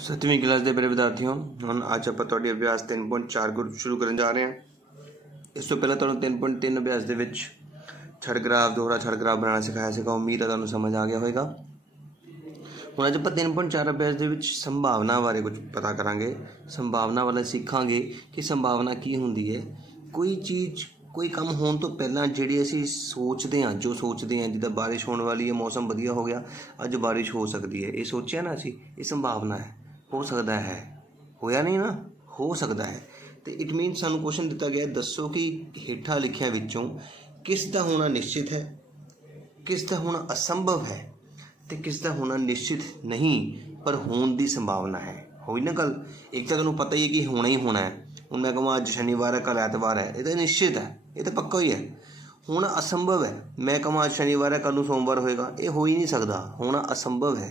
सतवीं class के मेरे विद्यार्थियों हम अज आप अभ्यास 3.4 को शुरू करने जा रहे हैं। इस तो पहले तुहानूं 3.3 अभ्यास के छड़ ग्राफ दोहरा छड़ ग्राफ बनाना सिखाया सीगा। उम्मीद है तुहानूं समझ आ गया होगा। हुण अज आप 3.4 अभ्यास के संभावना बारे कुछ पता करांगे। संभावना वाले सीखांगे कि संभावना की हुंदी है। कोई चीज़ कोई काम होने तो पहला जिहड़ी असीं सोचते हैं, जो सोचते हैं जिद्दां बारिश होने वाली है, मौसम वधिया हो गया, अज बारिश हो सकती है, ये सोचिया ना असीं, ये संभावना है। हो सकता है, होया नहीं ना, हो सकता है। तो इट मीन सानू क्वेश्चन दिता गया, दसो कि हेठा लिखिया विचों किस दा होना निश्चित है, किस दा होना असंभव है, तो किस दा होना निश्चित नहीं पर होने की संभावना है। होई ना गल। एक तो तुहानूं पता ही है कि होना ही होना है। हुण मैं कहूँ अज शनिवार है, कल ऐतवार है, ये तो निश्चित है, ये तो पक्का ही है। होना असंभव है, मैं कहूँ अज शनिवार है, कल नूं सोमवार होएगा, ये हो ही नहीं सकता, होना असंभव है।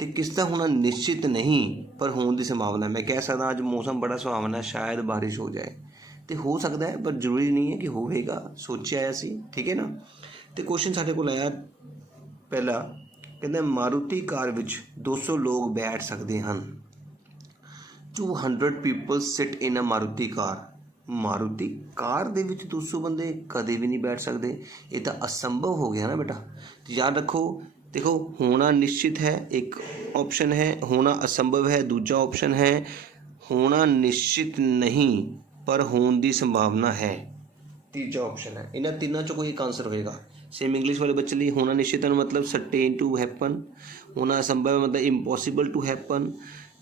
तो किसका होना निश्चित नहीं पर होने की संभावना है। मैं कह सकता अज मौसम बड़ा सुहावना है, शायद बारिश हो जाए, तो हो सकता है पर जरूरी नहीं है कि होगा, सोचा है सी, ठीक है ना। तो क्वेश्चन साढ़े को आया पहला, कहते मारुति कार विच 200 लोग बैठ सकते हैं। 200 people sit in a Maruti car. Maruti car दे विच 200 बंदे कदे भी नहीं बैठ सकते, ये तो असंभव हो गया ना बेटा। तो याद रखो, देखो होना निश्चित है एक ऑप्शन है, होना असंभव है दूजा ऑप्शन है, होना निश्चित नहीं पर होने की संभावना है तीजा ऑप्शन है। इन्होंने तीनों चो कोई एक आंसर होएगा। सेम इंग्लिश वाले बच्चे लिए होना निश्चित है मतलब सर्टेन टू हैपन, होना असंभव है मतलब इम्पॉसिबल टू हैपन,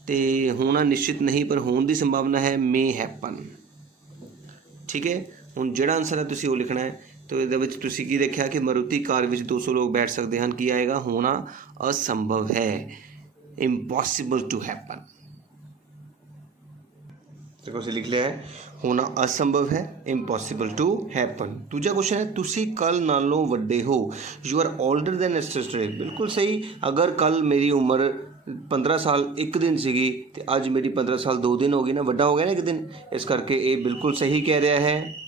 तो होना निश्चित नहीं पर होने की संभावना है मे हैपन। ठीक है, हुण जिहड़ा आंसर है तुसीं वो लिखना है। तो ये तुसीं की देखा कि मारुति कार विच 200 लोग बैठ सकते हैं, की आएगा होना असंभव है, इम्पॉसिबल टू हैपन। देखो लिख लिया है होना असंभव है, इम्पॉसिबल टू हैपन। दूजा क्वेश्चन है तुसी कल नालों वड्डे हो, you are older than yesterday. बिल्कुल सही। अगर कल मेरी उम्र 15 साल एक दिन सी तो अज मेरी 15 साल 2 दिन हो गई ना, वड्डा हो गया ना एक दिन, इस करके ये बिल्कुल सही कह रहा है।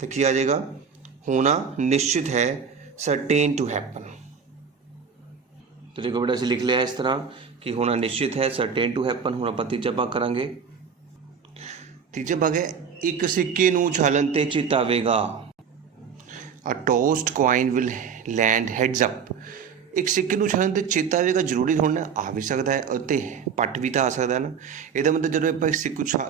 तो क्या आ जाएगा, होना निश्चित है, सर्टेन टू हैपन। तो देखो बेटा असीं लिख लिया है इस तरह कि होना निश्चित है, सर्टेन टू हैपन। हुण आपां तीजा भाग करांगे। तीजा भाग है एक सिक्के नूं उछालन ते चित आवेगा। A tossed coin will land heads up. एक सिक्के नूं उछालन ते चित आवेगा, जरूरी थोड़ा आ भी सकता है, और पट भी तो आ सकता है ना। ये मतलब जो आप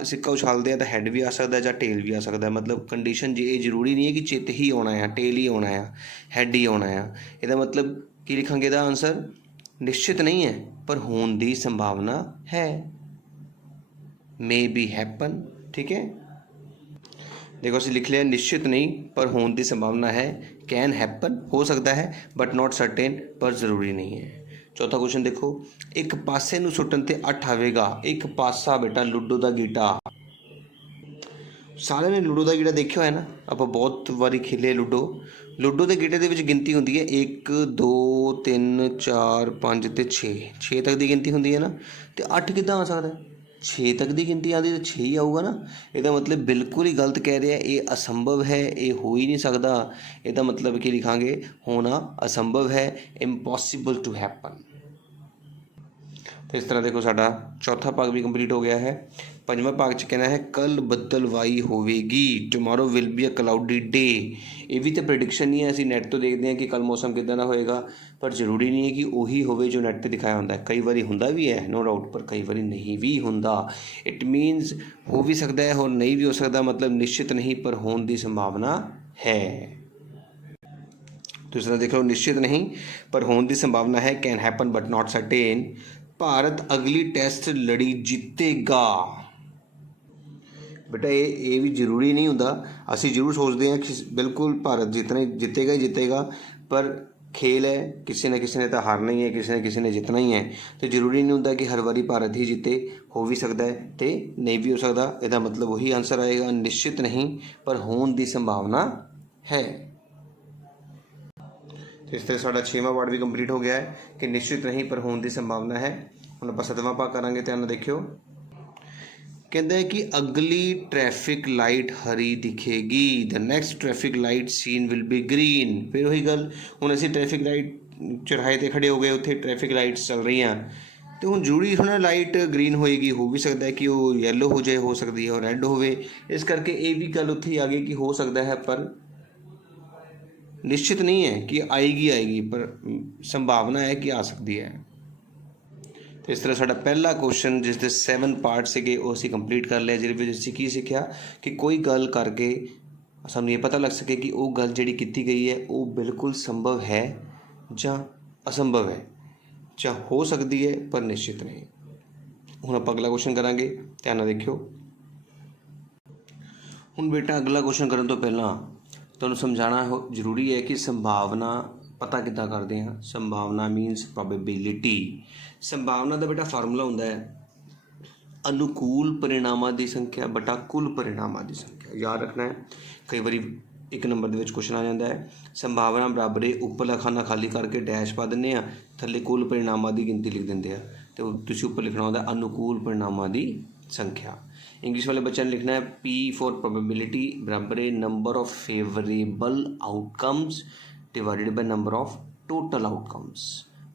सिक्का उछालते हैं तो हैड भी आ सकता है, टेल भी आ सकता है। मतलब कंडीशन ये जरूरी नहीं है कि चित ही आना है, टेल ही आना है, हैड ही आना है। यदा मतलब की लिखांगे, इसका आंसर निश्चित नहीं है पर होने की संभावना है, मे बी हैपन। ठीक है, देखो असीं लिख लिया निश्चित नहीं पर होने की संभावना है, कैन हैपन, हो सकता है बट नॉट सर्टेन पर जरूरी नहीं है। चौथा क्वेश्चन देखो, एक पासे नूं सुट्टण ते 8 आवेगा। एक पासा बेटा लूडो का गीटा। सारे ने लूडो का गीटा देखा है ना, आप बहुत बारी खेले लूडो। लूडो के गीटे के गिनती होंगी है 1 2 3 4 5 ते 6 तक की गिनती होंगी है ना। तो 8 किद्दां आ सकता है, 6 तक की गिनती आती तो 6 ही आऊगा ना। यदा मतलब बिल्कुल ही गलत कह रहा है, ये असंभव है, ये हो ही नहीं सकता। यदा मतलब कि लिखांगे होना असंभव है, इम्पॉसिबल टू हैपन। तो इस तरह देखो साडा चौथा भाग भी कंप्लीट हो गया है। पंजवां भाग च कहना है कल बदलवाई होवेगी, tomorrow will be a cloudy day. ये भी तो प्रिडिक्शन ही है, असीं नैट तो देखते हैं कि कल मौसम किदां दा होएगा, पर जरूरी नहीं है कि उही होवे जो नैट पर दिखाया होंदा है। कई बारी हुंदा भी है नो डाउट, पर कई बारी नहीं भी हुंदा। इट मीनस हो भी सकता है और नहीं भी हो सकता, मतलब निश्चित नहीं पर होने की संभावना है। दूसरा देख लो, निश्चित नहीं पर होने की संभावना है, can happen but not certain. Bharat अगली टेस्ट लड़ी जीतेगा। बेटा ये भी जरूरी नहीं होंदा, असी जरूर सोचते हैं कि बिल्कुल भारत जितना जीतेगा ही जीतेगा, पर खेल है, किसी न किसी ने तो हारना ही है, किसी न किसी ने जितना ही है। तो जरूरी नहीं होंदा कि हर बारी भारत ही जीते, हो भी सकता है तो नहीं भी हो सकता। इसका मतलब वही आंसर आएगा, निश्चित नहीं पर होने की संभावना है। तो इस तरह साडा 6वां पार्ट भी कंप्लीट हो गया है कि निश्चित नहीं पर होने की संभावना है। हुण आपां 7वां भाग करांगे, ध्यान नाल देखियो। कहता है कि अगली ट्रैफिक लाइट हरी दिखेगी, the next traffic light seen will be green. फिर वही गल, हुण असीं ट्रैफिक लाइट चौराहे ते खड़े हो गए, उत्थे ट्रैफिक लाइट्स चल रही हैं, तो हुण जरूरी थोड़ा लाइट ग्रीन होएगी, हो भी सकता है कि वो येलो हो जाए, हो सकती है और रैड होवे, इस करके ये भी गल उत्थे ही आ गई कि हो सकता है, पर निश्चित नहीं है कि आएगी, पर संभावना है कि आ सकती है। तो इस तरह साडा पहला क्वेश्चन जिसके 7 पार्ट से वो असीं कंप्लीट कर लिया, जिहदे विच असीं की सीखिया कि कोई गल करके सानूं ये पता लग सके कि वो गल जिहड़ी कीती गई है वो बिल्कुल संभव है जां असंभव है, जां हो सकती है पर निश्चित नहीं। हुण आपां अगला क्वेश्चन करांगे, ध्यान नाल देखियो। हुण बेटा अगला क्वेश्चन करन तो पहलां तुहानूं समझाना जरूरी है कि संभावना पता किद्दां करदे हैं। संभावना मीनस प्रोबेबिलिटी। संभावना का बेटा फार्मूला हुंदा है अनुकूल परिणामां की संख्या बटा कुल परिणामां की संख्या। याद रखना है, कई बार एक नंबर दे विच क्वेश्चन आ जाता है, संभावना बराबर है, उपरला खाना खाली करके डैश पा दिंदे आ, थल्ले कुल परिणामां की गिनती लिख दिंदे आ, तो तुसीं उपर लिखना होंदा अनुकूल परिणामां की संख्या। इंग्लिश वाले बच्चों ने लिखना है P फॉर प्रोबेबिलिटी बराबर है number of favourable outcomes divided by number of total outcomes.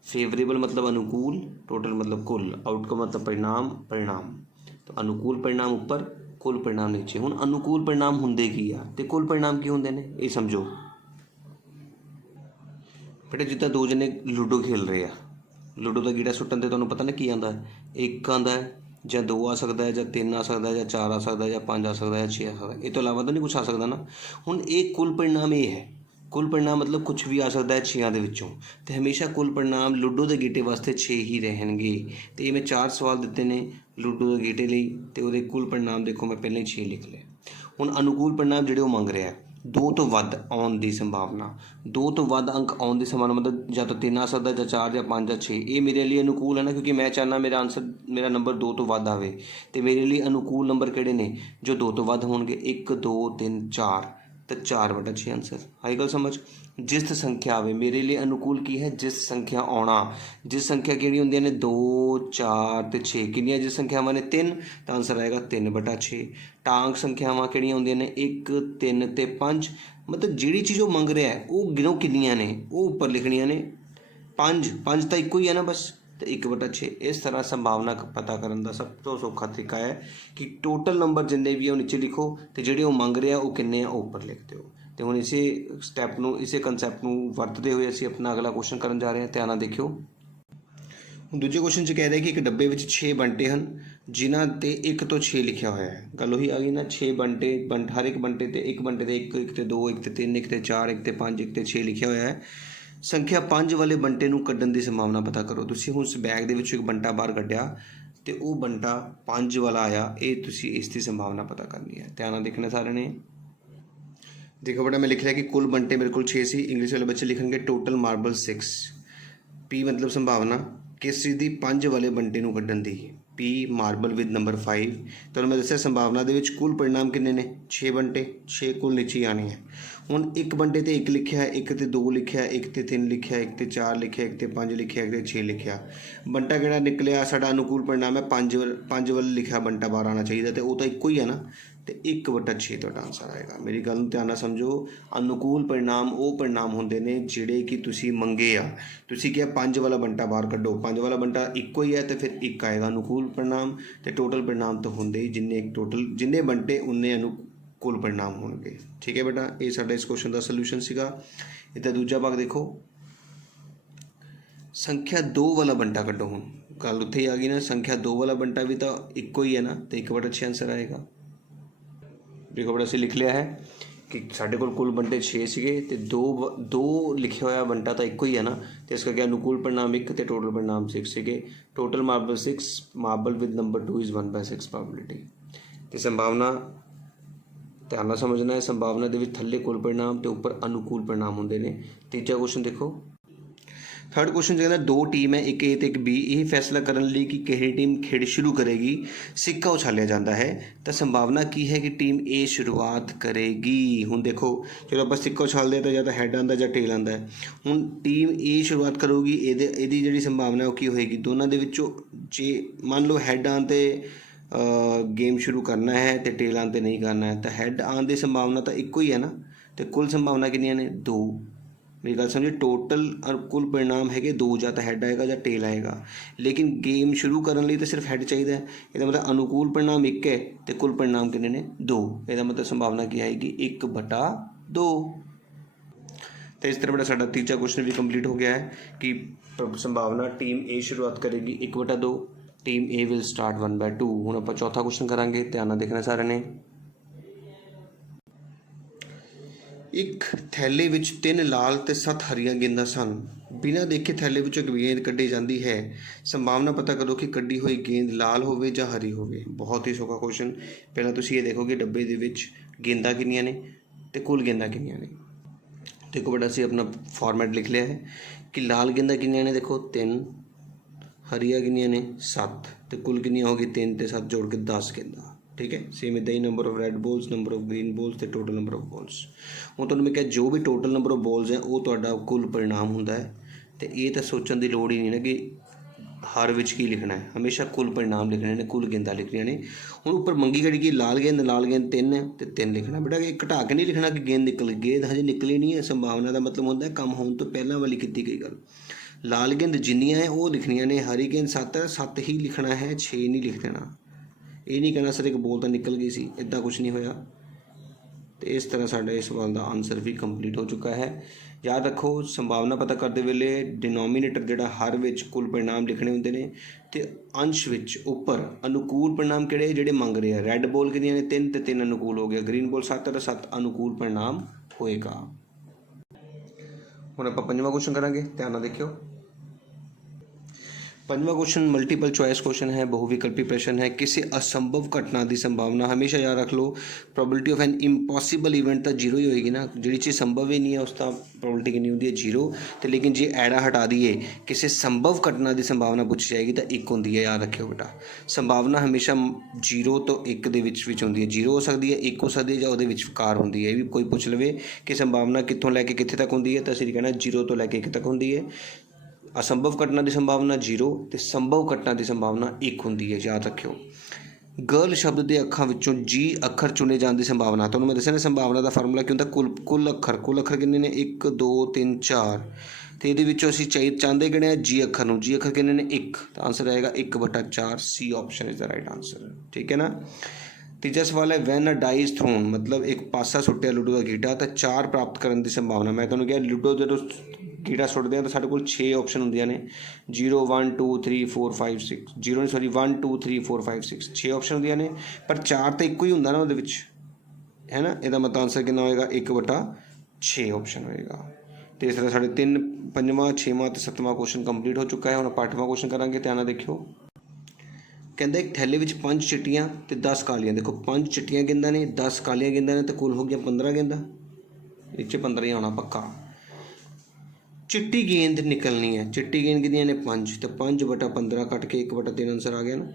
Favourable मतलब अनुकूल, टोटल मतलब कुल, आउटकम मतलब परिणाम। तो अनुकूल परिणाम ऊपर, कुल परिणाम नीचे। हुण अनुकूल परिणाम हुंदे की आ ते कुल परिणाम की हुंदे ने, ये समझो। बेटा जिद्दां दो जने लूडो खेल रहे आ, लूडो का गीड़ा सुट्टन ते तुहानूं पता ना की आंदा है, एक आंदा है जां दो आ सकता है, जां तीन आ सकता है, जां चार आ सकता है, जां पाँच आ सकता है, जां छे आ सकता है, ये तो इलावा तो नहीं कुछ आ सकता ना। हुण एक कुल परिणाम ये है, कुल परिणाम मतलब कुछ भी आ सकता है छेआं दे विचों, ते हमेशा कुल परिणाम लूडो के गीटे वास्ते 6 ही रहणगे। तो ये मैं 4 सवाल दिते ने लूडो के गीटे लई, ते उहदे कुल परिणाम देखो मैं पहले ही 6 लिख लए। हुण अनुकूल परिणाम जिहड़े वो मंग रहा है, 2 तो वध आउण दी संभावना, 2 तो वध अंक आउण दी संभावना मतलब या तो 3 आ सकता है, जां 4 जां 5 जां 6, ये मेरे लिए अनुकूल है ना, क्योंकि मैं चाहना मेरा आंसर मेरा नंबर 2 तो वध आवे। तो मेरे लिए अनुकूल नंबर किहड़े ने जो 2 तो वध होणगे, 1 2 3 4, तो 4/6 आंसर। आई गल समझ। जिस संख्या आवे मेरे लिए अनुकूल की है, जिस संख्या आना, जिस संख्या किहड़ी हुंदियां ने 2 4 ते 6, किन्नियां जिस संख्यावां ने 3, तो आंसर आएगा 3/6। टांग संख्यावां किहड़ियां हुंदियां ने 1 3 ते 5, मतलब जिहड़ी चीज़ वो मंग रहा है वो गिनो किन्नियां ने, वो उपर लिखनियां ने 5 तो इक्को ही है ना बस, तो 1/6। इस तरह संभावना पता करने का सब तो सौखा तरीका है कि टोटल नंबर जिन्ने भी है नीचे लिखो, तो जिहड़े वो मंग रहे वो किन्ने आ उपर लिख दो। तो हुण इसे स्टैप नूं, इसे कंसैप्ट नूं वरतते हुए असीं अपना अगला क्वेश्चन करन जा रहे हैं। ध्यान नाल देखियो। हुण दूजे क्वेश्चन 'च कह रहे कि एक डब्बे विच 6 बंटे हैं जिन्हां ते 1 तो 6 लिखिया होया है। गल उही आ गई ना, 6 बंटे, हर एक बंटे ते 1 बंटे ते 1 1 ते 2 1 ते 3 1 ते 4 1 ते 5 1 ते 6 लिखिया होया है। संख्या 5 वाले बंटे नूं कड्ढण दी संभावना पता करो। तुसीं हुण उस बैग दे विचों एक बंटा बाहर कड्ढिया ते वो बंटा 5 वाला आया, ये तुसीं इसकी संभावना पता करनी है। ध्यान नाल देखना सारे ने। देखो बेटा मैं लिख लिया कि कुल बंटे मेरे को 6 सी। इंग्लिश वाले बच्चे लिखेंगे टोटल मार्बल 6। पी मतलब संभावना किस चीज़ की, 5 वाले बंटे नूं कड्ढण दी। पी मार्बल विद नंबर 5। तो मैं दस्सिया संभावना दे विच कुल परिणाम किन्ने ने, 6 बंटे, 6 कुल नीचे आने हैं। हुण एक बंटे ते 1 लिखिया है, 1 ते 2 लिखिया, 1 ते 3 लिखिया, 1 ते 4 लिखिया, 1 ते 5 लिखिया, 1 ते 6 लिखिया। बंटा किहड़ा निकलिया साडा अनुकूल परिणाम है 5 वाल लिखा बंटा बाहर आना चाहिए, तो वो तो इक्को ही है ना, तो 1/6 तुहाडा आंसर आएगा। मेरी गल नूं ध्यान नाल समझो। अनुकूल परिणाम वो परिणाम हुंदे ने जिहड़े कि तुसीं मंगे आ। तुसीं क्या 5 वाला बंटा बाहर कड्ढो, 5 वाला बंटा इक्को ही है, तो फिर 1 आएगा अनुकूल परिणाम, तो टोटल परिणाम तो होंदे ही जिन्ने टोटल जिन्ने बंटे उन्ने अनुकूल परिणाम होणगे। ठीक है बेटा, ये साडा इस क्वेश्चन का सल्यूशन सीगा। इहदा दूजा भाग देखो, संख्या 2 वाला बंटा कड्ढो। हुण गल उत्थे ही आ गई ना, संख्या 2 वाला बंटा भी तो इक्को ही है ना, तो 1/6 आंसर आएगा। देखो बड़ा असीं लिख लिया है कि साढ़े कोल कुल बंटे 6 सीगे, ते दो लिखिया होया बंटा तो इक्को ही है ना, तो इस करके अनुकूल परिणाम 1 ते टोटल परिणाम 6 सीगे। Total marble 6, marble with number 2 is 1/6 probability. तो संभावना ध्यान नाल समझना है, संभावना दे विच थल्ले कुल परिणाम ते उपर अनुकूल परिणाम हुंदे ने। तीजा क्वेश्चन देखो, थर्ड क्वेश्चन कहना 2 टीम है, एक ए ते एक बी, यह फैसला करने लिए कि किहड़ी टीम खेड शुरू करेगी। सिक्का उछालिया जाता है, तो संभावना की है कि टीम ए शुरुआत करेगी। हुण देखो जो आप सिक्का उछालते तो या तो हैड आंदा या टेल आंदा है। हुण टीम ए शुरुआत करूगी, ਇਹਦੀ ਜਿਹੜੀ संभावना है वो की होएगी, दोनों के विचों जे मान लो हैड आन ते गेम शुरू करना है तो टेल आन ते नहीं करना है, तो हैड आन की संभावना तो इक्को ही है ना, तो कुल संभावना कितनी ने 2। मेरी गल समझे, टोटल कुल परिणाम है 2 ਜਾਂ ਤਾਂ ਹੈਡ ਆਏਗਾ ਜਾਂ ਟੇਲ ਆਏਗਾ, ਲੇਕਿन गेम शुरू ਕਰਨ ਲਈ ਤਾਂ ਸਿਰਫ ਹੈਡ ਚਾਹੀਦਾ ਹੈ। ਇਹਦਾ ਮਤਲਬ ਅਨੁਕੂਲ परिणाम 1 ਹੈ ਤੇ ਕੁੱਲ परिणाम ਕਿੰਨੇ ਨੇ 2। ਇਹਦਾ ਮਤਲਬ ਸੰਭਾਵਨਾ ਕੀ ਆਏਗੀ 1/2। तो इस तरह बड़ा साਡਾ तीजा क्वेश्चन भी कंप्लीट हो गया है कि संभावना टीम ए शुरुआत करेगी 1/2, टीम ए विल स्टार्ट 1/2। हुण आपां चौथा क्वेश्चन करांगे, ध्यान नाल देखना सारे ने। एक थैले विच 3 लाल ते 7 हरियां गेंदां सन। बिना देखे थैले विचों एक गेंद कड्ढी जाती है, संभावना पता करो कि कड्ढी हुई गेंद लाल होवे जां हरी होवे। बहुत ही सौखा क्वेश्चन। पहला तुसीं ये देखोगे डब्बे दे विच गेंदां कितनियां ने ते कुल गेंदां कितनियां ने। देखो बेटा असीं अपना फॉर्मेट लिख लिया है कि लाल गेंदां कितनियां ने, देखो 3, हरियां कितनियां ने 7, तो कुल कितनियां होगी 3 ते 7 जोड़ के 10 गेंदां। ठीक है, सेम इदा ही number of red balls, number of green balls ते टोटल नंबर ऑफ बॉल्स। हुण तुहानूं मैं कहा जो भी टोटल नंबर ऑफ बॉल्स है वो तुहाडा कुल परिणाम हुंदा है, तो ये तो सोचण दी लोड़ ही नहीं ना कि हर विच की लिखना है, हमेशा कुल परिणाम लिखने ने, कुल गेंदां लिखनियां ने। हुण उपर मंगी गई कि लाल गेंद 3 है तो 3 लिखना बेटा, ये घटा के नहीं लिखना कि गेंद निकल गई, गेंद हजे निकली नहीं है। संभावना का मतलब होंदा है काम होने तो पहला वाली की गई गल। लाल गेंद जिन्नियां है वो लिखनियां ने, हरी गेंद 7 है 7 ही लिखना है, 6 नहीं लिख देना। ये नहीं कहना सर एक बॉल तो निकल गई सी, इदा कुछ नहीं होया। तो इस तरह साडा इस सवाल का आंसर भी कंप्लीट हो चुका है। याद रखो संभावना पता करते वेले डिनोमीनेटर जिहड़ा हर विच कुल परिणाम लिखने होंदे ने, ते अंश विच उपर अनुकूल परिणाम किहड़े जिहड़े मंग रहे हैं। रैड बॉल कितनियां ने 3 ते 3 अनुकूल हो गया, ग्रीन बॉल 7 ते 7 अनुकूल परिणाम होएगा। हुण आपां पंजवां क्वेश्चन करांगे, ध्यान नाल देखियो। पंजवां क्वेश्चन मल्टीपल चॉइस क्वेश्चन है, बहुविकल्पी प्रश्न है। किसी असंभव घटना की संभावना, हमेशा याद रख लो probability of an impossible event तो जीरो ही होएगी ना, जी चीज़ संभव ही नहीं है उसका प्रोबेबिलिटी कितनी होती है 0। तो लेकिन जे ऐड़ा हटा दिए किसी संभव घटना की संभावना पूछी जाएगी तो 1 होती है। याद रखियो बेटा संभावना हमेशा 0 तो 1 के विच होंदी है, 0 हो सकती है, 1 हो सकती है, या उहदे विचकार होंदी है। ये भी कोई पूछ लवे कि संभावना कित्थों लैके कित्थे तक होंदी है, तो असीं कहना 0 तो लैके 1 तक होंदी है। असंभव घटना की संभावना 0 तो संभव घटना की संभावना 1 होंदी है। याद रखियो गर्ल शब्द के अखां विचों जी अखर चुने जाने की संभावना, तो मैं दस्सिया ना संभावना का फार्मूला की होंदा कुल अखर कितने ने 1 2 3 4, तो ये असीं चाहते किहड़े जी अखर नूं, जी अखर कितने ने 1, तो आंसर आएगा 1/4। C option is the right answer. ठीक है ना। तीजा सवाल है when a die is thrown, मतलब एक पासा सुटिया लूडो का गीटा तो 4 प्राप्त करने की संभावना। मैं तुहानूं कहा लूडो जो गीटा सुटते हैं तो साढ़े कोल 6 ऑप्शन होंदियां ने, 0 1 2 3 4 5 6, 0 नहीं सॉरी 1 2 3 4 5 6, 6 ऑप्शन होंदियां ने, पर 4 तो एक ही हुंदा ना उहदे विच, है ना। इसदा मतलब आंसर कितना होएगा 1/6 ऑप्शन होएगा। तो इस तरह साढ़े 3 5वां 6वां तो 7वां क्वेश्चन कंप्लीट हो चुका है। हुण 8वां क्वेश्चन करांगे, ध्यान नाल देखियो। कहते एक थैले विच 5 चिट्टियां ते 10 कालियां, देखो 5 चिट्टियां गेंदां ने 10 कालियां गेंदां ने, तो कुल हो गया 15 गेंदां, नीचे 15 ही आना पक्का। चिट्टी गेंद निकलनी है, चिट्टी गेंद कितनी ने 5, तो 5/15 कट के 1/3 आंसर आ गया ना।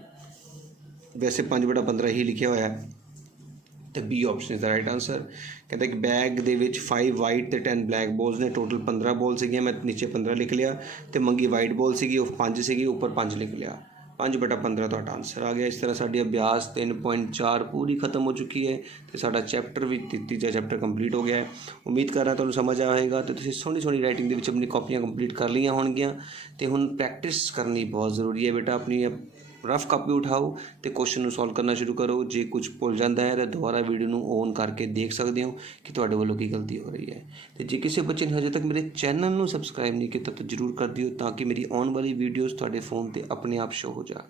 वैसे 5/15 ही लिखा हुआ है, तो B option is the right answer. कहते कि बैग दे विच 5 वाइट ते 10 ब्लैक बॉल्स ने, टोटल 15 बॉल सी, मैं नीचे 15 लिख लिया, तो मंगी वाइट बॉल सी 5 सी, ऊपर 5 लिख लिया, 5/15 तो आंसर आ गया। इस तरह साडी अभ्यास 3.4 पूरी खत्म हो चुकी है, तो साडा चैप्टर भी तीजा चैप्टर कंप्लीट हो गया है। उम्मीद कर रहा तुहानूं समझ आया होगा, तो तुसीं सोहनी सोहनी राइटिंग दे विच अपनी कॉपियां कंप्लीट कर लिया होणगियां, ते हुण प्रैक्टिस करनी बहुत ज़रूरी है बेटा। अपनी रफ कापी उठाओ तो क्वेश्चन सॉल्व करना शुरू करो। जे कुछ भुल जाता है तो दोबारा वीडियो नूं ऑन करके देख सकते हो कि तुहाडे वालों की गलती हो रही है। तो जे किसी बच्चे ने हजे तक मेरे चैनल नूं सबसक्राइब नहीं किया तो जरूर कर दिओ, ताकि मेरी आने वाली वीडियोज़ तुहाडे फोन ते अपने आप शो हो जाए।